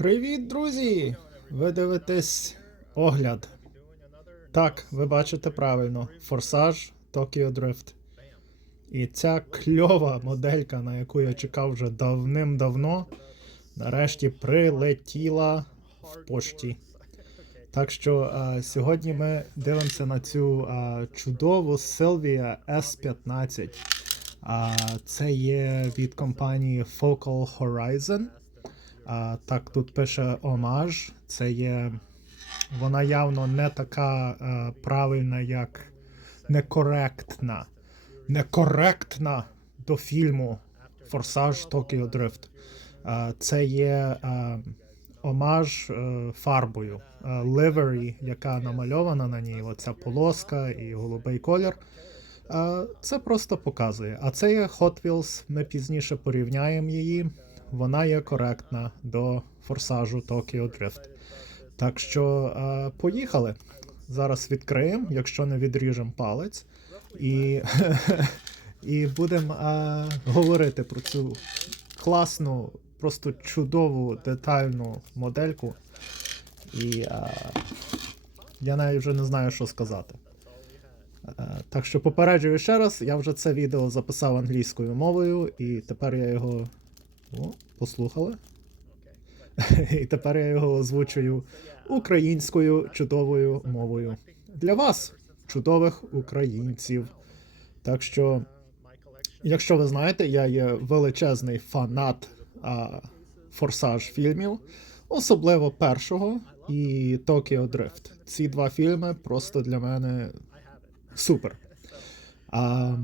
Привіт, друзі! Ви дивитесь огляд. Так, ви бачите правильно. Форсаж Tokyo Drift. І ця кльова моделька, на яку я чекав вже давним-давно, нарешті прилетіла в пошті. Так що а, сьогодні ми дивимося на цю а, чудову Sylvia S15. А, це є від компанії Focal Horizon. А, так, тут пише омаж. Це є. Вона явно не така е, правильна, як некоректна. Некоректна до фільму Форсаж Токіо Дрифт. Е, це є е, омаж е, фарбою. Е, livery, яка намальована на ній, оця полоска і голубий колір. Це просто показує. А це є Hot Wheels. Ми пізніше порівняємо її. Вона є коректна до форсажу Tokyo Drift. Так що е, поїхали. Зараз відкриємо, якщо не відріжемо палець, і, і будемо е, говорити про цю класну, просто чудову детальну модельку. І е, я навіть вже не знаю, що сказати. Е, Так що попереджую ще раз, я вже це відео записав англійською мовою, і тепер я його. О, послухали. І тепер я його озвучую українською чудовою мовою. Для вас, чудових українців. Так що, якщо ви знаєте, я є величезний фанат а, форсаж фільмів, особливо першого і Tokyo Drift. Ці два фільми просто для мене супер. А,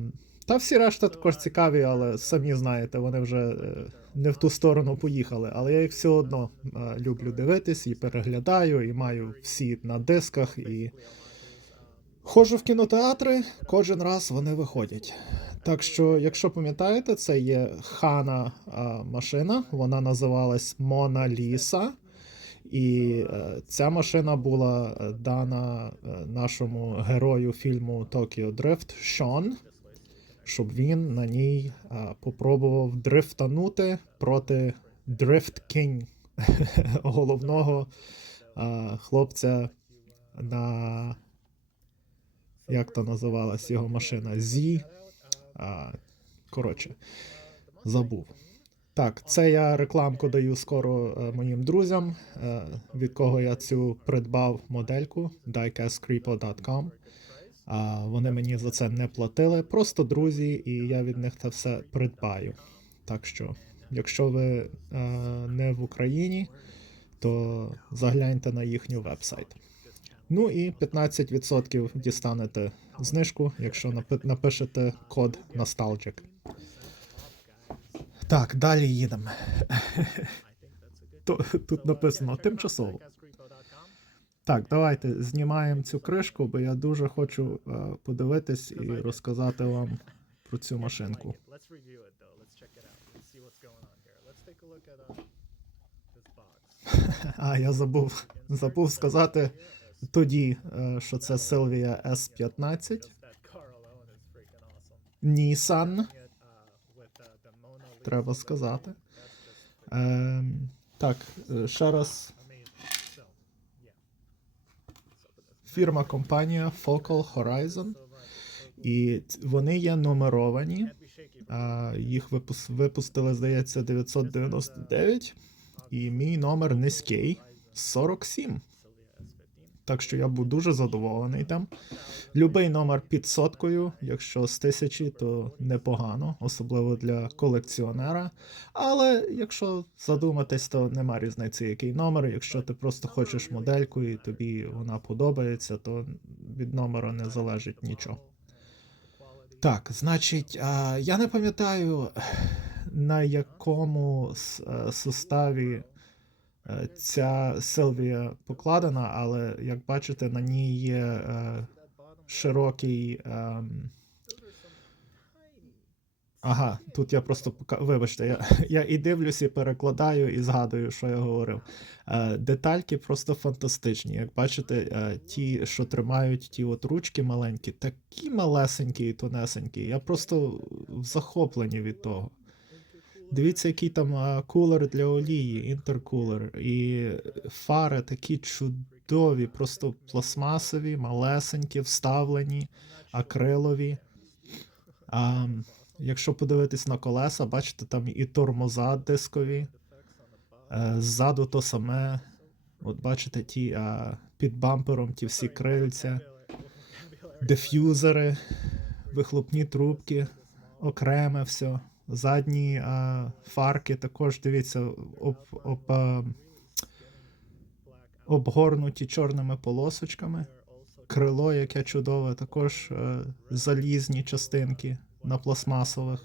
та всі решта також цікаві, але самі знаєте, вони вже е, не в ту сторону поїхали. Але я їх все одно е, люблю дивитись і переглядаю, і маю всі на дисках. І ходжу в кінотеатри, кожен раз вони виходять. Так що, якщо пам'ятаєте, це є хана а, машина, вона називалась Мона Ліса. І е, ця машина була е, дана е, нашому герою фільму Tokyo Drift Шон, щоб він на ній е, попробував дрифтанути проти Drift King, головного е, хлопця на. Як то називалась його машина? Зі. А, коротше, забув. Так, це я рекламку даю скоро е, моїм друзям, е, від кого я цю придбав модельку diecastcreepo.com. А вони мені за це не платили, просто друзі, і я від них це все придбаю. Так що, якщо ви е, не в Україні, то загляньте на їхню вебсайт. Ну і 15% дістанете знижку, якщо напи- напишете код Nostalgic. Так, далі їдемо. Тут написано тимчасово. Так, давайте знімаємо цю кришку, бо я дуже хочу е, подивитись і розказати вам про цю машинку. Uh. А, я забув, забув сказати тоді, е, що це Sylvia S15, Just that car alone is freaking awesome. Nissan, uh, uh, треба сказати. Ем, так, е, ще раз фірма компанія Focal Horizon, і вони є нумеровані. Їх випус- випустили, здається, 999, і мій номер низький 47. Sylvia S15. Так що я був дуже задоволений там. Любий номер під соткою, якщо з тисячі, то непогано, особливо для колекціонера. Але якщо задуматись, то нема різниці, який номер. Якщо ти просто хочеш модельку і тобі вона подобається, то від номера не залежить нічого. Так, значить, я не пам'ятаю, на якому составі е, ця Силвія покладена, але як бачите, на ній є е, широкий. ем, Ага, тут я просто пока... Вибачте, я, я і дивлюсь, і перекладаю, і згадую, що я говорив. Е, детальки просто фантастичні. Як бачите, е, ті, що тримають ті от ручки маленькі, такі малесенькі і тонесенькі. Я просто в захопленні від того. Дивіться, який там кулер для олії, інтеркулер. І фари такі чудові, просто пластмасові, малесенькі, вставлені, акрилові. А, якщо подивитись на колеса, бачите, там і тормоза дискові. Е, Ззаду то саме. От бачите, ті а, під бампером, ті всі крильця, диф'юзери, вихлопні трубки, окреме все. Задні а, фарки також дивіться, об, об, а, обгорнуті чорними полосочками. Крило, яке чудове, також е, залізні частинки на пластмасових.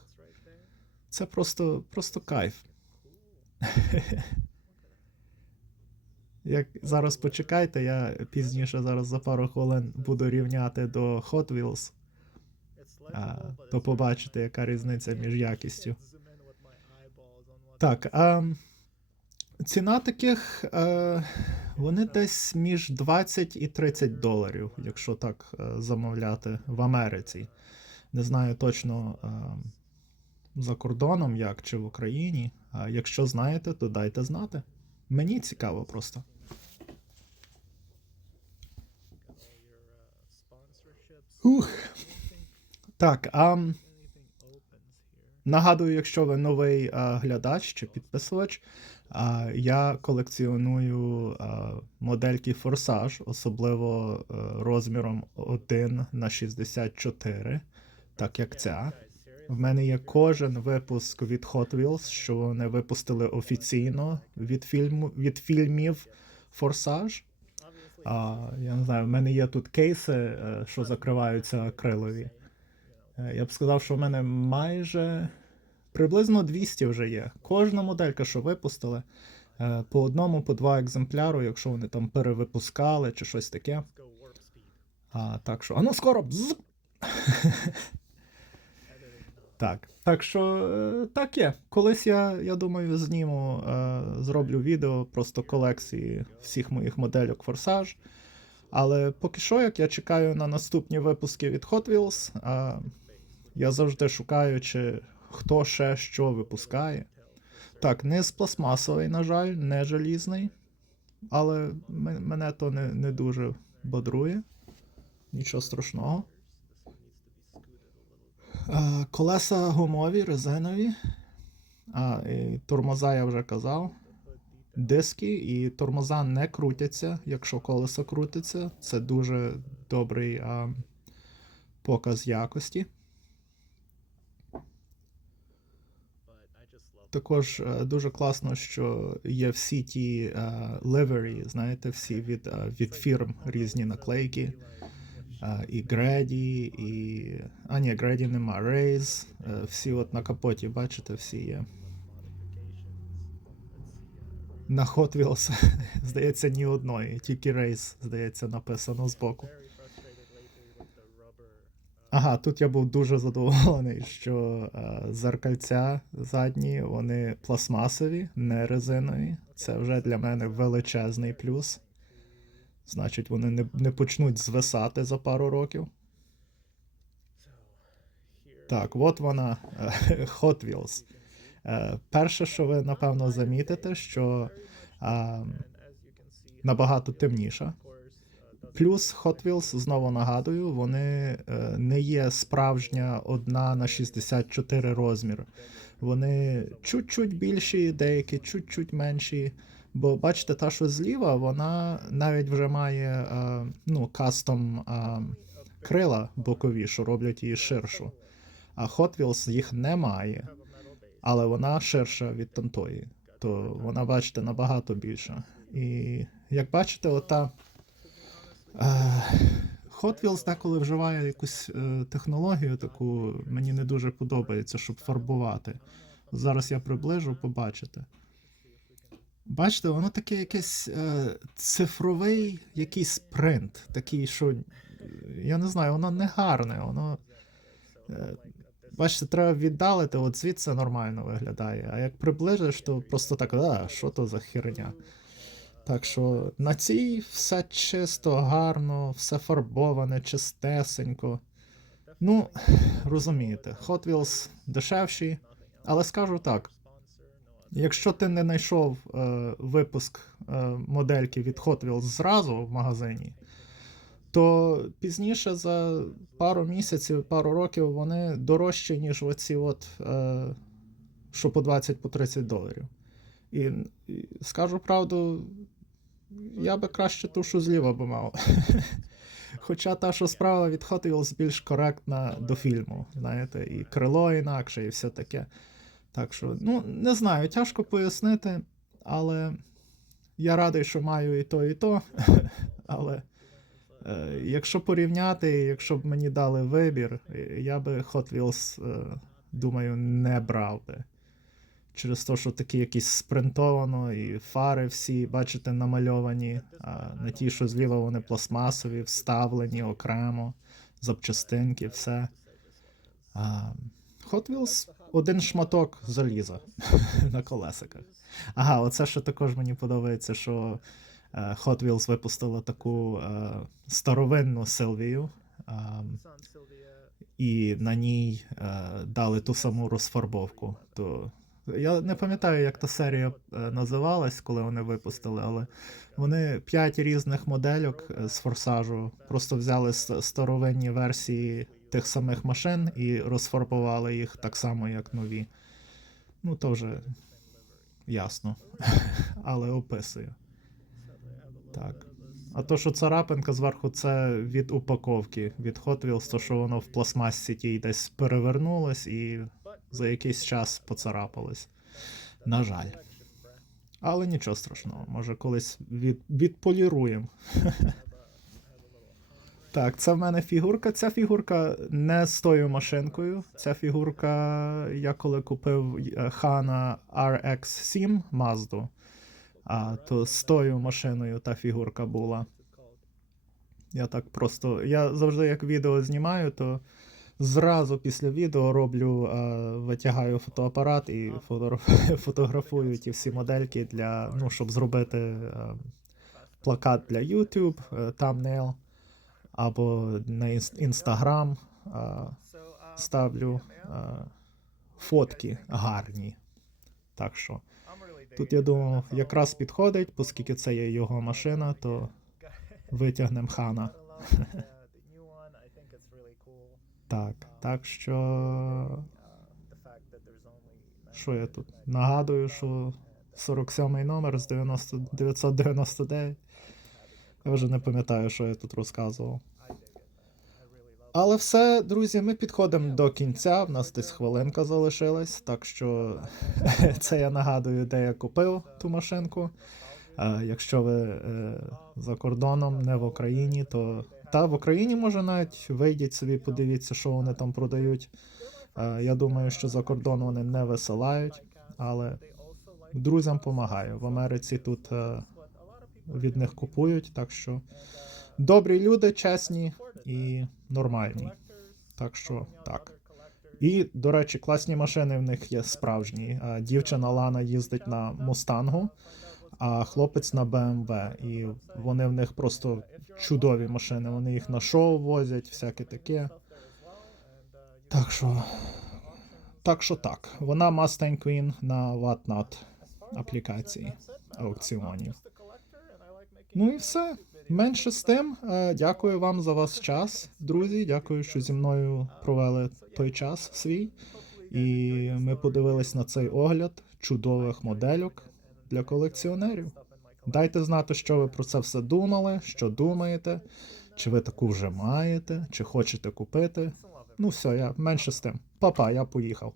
Це просто, просто кайф. Як зараз почекайте, я пізніше зараз за пару хвилин буду рівняти до Hot Wheels, а, то побачите, яка різниця між якістю. Так, а, ціна таких е, вони десь між 20 і 30 доларів, якщо так е, замовляти в Америці. Не знаю точно е, за кордоном, як чи в Україні. А якщо знаєте, то дайте знати. Мені цікаво просто. Ух. Так, а нагадую, якщо ви новий а, глядач чи підписувач, а, я колекціоную а, модельки Форсаж, особливо а, розміром 1 на 64, так як ця. В мене є кожен випуск від Hot Wheels, що вони випустили офіційно від фільму від фільмів Форсаж. А, я не знаю, в мене є тут кейси, е, що закриваються акрилові. Е, Я б сказав, що в мене майже приблизно 200 вже є. Кожна моделька, що випустили, е, по одному, по два екземпляру, якщо вони там перевипускали чи щось таке. А, так що, а ну скоро! Так, так що е, так є. Колись я, я думаю, зніму, зроблю відео просто колекції всіх моїх модельок Форсаж. Але поки що, як я чекаю на наступні випуски від Hot Wheels, е, я завжди шукаю, чи хто ще що випускає. Так, не з пластмасовий, на жаль, не желізний. Але мене то не, не дуже бодрує. Нічого страшного. Е, Колеса гумові, резинові. А, і тормоза я вже казав. Диски і тормоза не крутяться, якщо колесо крутиться. Це дуже добрий а, показ якості. Також е, дуже класно, що є всі ті е, livery, знаєте, всі від, е, від фірм різні наклейки. І Греді, і. А, ні, Греді нема. Рейз. Всі от на капоті, бачите, всі є. На Hot Wheels, здається, ні одної, тільки Рейз, здається, написано збоку. Ага, тут я був дуже задоволений, що е, зеркальця задні, вони пластмасові, не резинові. Це вже для мене величезний плюс. Значить, вони не, не почнуть звисати за пару років. Так, от вона е, Hot Wheels. Е, Перше, що ви напевно замітите, що е, набагато темніша. Плюс Hot Wheels, знову нагадую, вони е, не є справжня одна на 64 розмір. Вони чуть-чуть більші, деякі чуть-чуть менші. Бо бачите, та, що зліва, вона навіть вже має е, ну, кастом е, крила бокові, що роблять її ширшу. А Hot Wheels їх не має, але вона ширша від тамтої. То вона, бачите, набагато більша. І як бачите, ота. Е, Hot Wheels деколи вживає якусь е, технологію, таку мені не дуже подобається, щоб фарбувати. Зараз я приближу, побачите. Бачите, воно таке якесь е, цифровий якийсь принт, такий, що я не знаю, воно не гарне, воно. Е, бачите, треба віддалити, от звідси нормально виглядає. А як приближиш, то просто так, а, що то за херня. Так що на цій все чисто, гарно, все фарбоване, чистесенько. Ну, розумієте, Hot Wheels дешевші, але скажу так, Якщо ти не знайшов е, випуск е, модельки від Hot Wheels зразу в магазині, то пізніше за пару місяців, пару років вони дорожчі, ніж оці от, е, що по 20 по 30 доларів. І, і скажу правду, я би краще ту, що зліва би мав. Хоча та, що справа від Hot Wheels більш коректна до фільму, знаєте, і крило інакше, і все таке. Так що, ну, не знаю, тяжко пояснити, але я радий, що маю і то, і то. Але якщо порівняти, якщо б мені дали вибір, е, я би Hot Wheels, е, думаю, не брав би. Через те, що такі якісь спринтовано, і фари всі, бачите, намальовані, а на ті, що зліва вони пластмасові, вставлені окремо, запчастинки, все. А, Hot Wheels один шматок заліза на колесиках. Ага, оце що також мені подобається, що е, Hot Wheels випустила таку е, старовинну Силвію. е, і на ній е, дали ту саму розфарбовку. То я не пам'ятаю, як та серія е, називалась, коли вони випустили, але вони п'ять різних модельок е, з форсажу просто взяли старовинні версії тих самих машин і розфарбували їх так само, як нові. Ну, то вже ясно. Але описую. Так. А то, що царапинка зверху, це від упаковки, від Hot Wheels, то що воно в пластмасі тій десь перевернулось і за якийсь час поцарапалось. На жаль. Але нічого страшного, може колись від, відполіруємо. Так, це в мене фігурка. Ця фігурка не з тою машинкою. Ця фігурка, я коли купив е, Хана RX7 Mazda, а, то з тою машиною та фігурка була. Я так просто. Я завжди як відео знімаю, то зразу після відео роблю, витягаю фотоапарат і фотографую ті всі модельки для, ну, щоб зробити плакат для YouTube, thumbnail, або на Instagram ставлю фотки гарні. Так що. Тут я думав, якраз підходить, оскільки це є його машина, то витягнемо хана. Так, так що. Що я тут? Нагадую, що 47 номер з 90, 999. Я вже не пам'ятаю, що я тут розказував. Але все, друзі, ми підходимо до кінця. В нас десь хвилинка залишилась, так що це я нагадую, де я купив ту машинку. А якщо ви е, за кордоном, не в Україні, то та в Україні може навіть вийдіть собі, подивіться, що вони там продають. Е, я думаю, що за кордон вони не висилають, але друзям допомагаю. В Америці тут е, від них купують, так що добрі люди, чесні і нормальні. Так що так. І, до речі, класні машини в них є справжні. Дівчина Лана їздить на Мустангу, а хлопець на BMW. І вони в них просто чудові машини. Вони їх на шоу возять, всяке таке. Так що. Так що так. Вона Mustang Queen на Whatnot аплікації аукціонів. Ну і все. Менше з тим. Е, Дякую вам за ваш час, друзі. Дякую, що зі мною провели той час свій. І ми подивились на цей огляд чудових модельок для колекціонерів. Дайте знати, що ви про це все думали, що думаєте, чи ви таку вже маєте, чи хочете купити. Ну все, я менше з тим. Папа, я поїхав.